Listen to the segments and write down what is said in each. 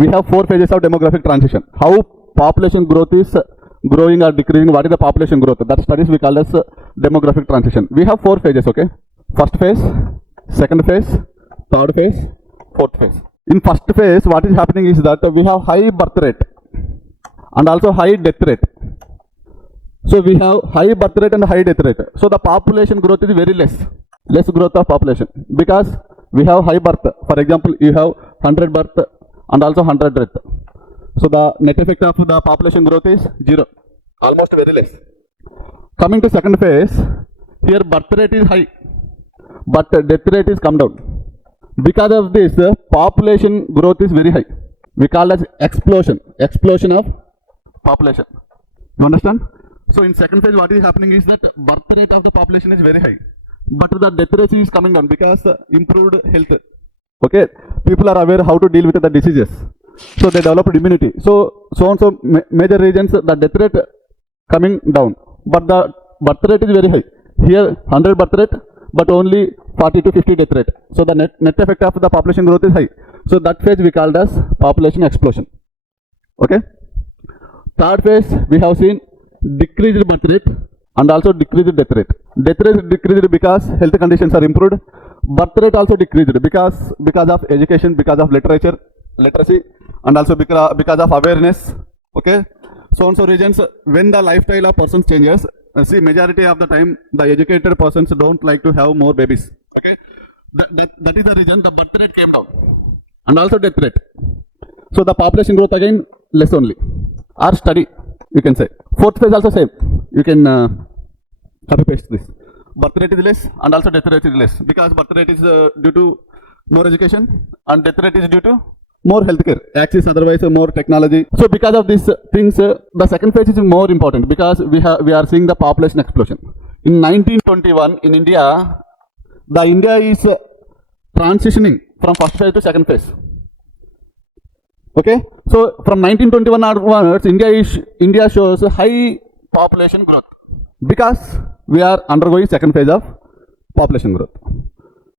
we have 4 phases of demographic transition. How population growth is growing or decreasing, what is the population growth? That studies we call as demographic transition. We have 4 phases, okay? First phase, second phase, third phase, fourth phase. In first phase, what is happening is that we have high birth rate and also high death rate. So we have high birth rate and high death rate. So the population growth is very less growth of population because we have high birth. For example, you have 100 birth and also 100 death. So the net effect of the population growth is 0, almost very less. Coming to second phase, here birth rate is high, but death rate is come down. Because of this, population growth is very high. We call it explosion of population. You understand? So in second phase, what is happening is that birth rate of the population is very high, but the death rate is coming down because improved health. Okay, people are aware how to deal with the diseases, so they developed immunity. So major regions, the death rate coming down, but the birth rate is very high. Here 100 birth rate, but only 40 to 50 death rate. So the net effect of the population growth is high. So that phase we called as population explosion. Okay. Third phase we have seen decreased birth rate and also decreased death rate. Death rate decreased because health conditions are improved. Birth rate also decreased because of education, because of literacy, and also because of awareness. Okay. So regions, when the lifestyle of persons changes, see, majority of the time the educated persons don't like to have more babies. Okay. That is the reason the birth rate came down and also death rate. So the population growth again less only, or study, you can say. Fourth phase also same. You can copy paste this. Birth rate is less and also death rate is less because birth rate is due to more education and death rate is due to more healthcare access, otherwise more technology. So because of these things, the second phase is more important because we are seeing the population explosion. In 1921 in India, the India is transitioning from first phase to second phase. Okay, so from 1921 onwards, India shows high population growth because we are undergoing second phase of population growth.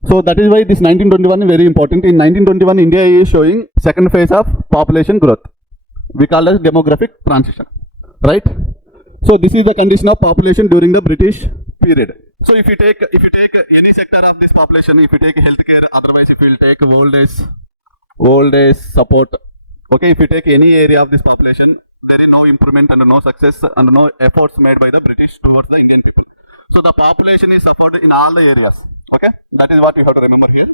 So that is why this 1921 is very important. In 1921, India is showing second phase of population growth. We call it demographic transition, right? So this is the condition of population during the British period. So if you take any sector of this population, if you take healthcare, otherwise if you take old age support, okay, if you take any area of this population, there is no improvement and no success and no efforts made by the British towards the Indian people. So the population is suffered in all the areas. Okay, that is what you have to remember here.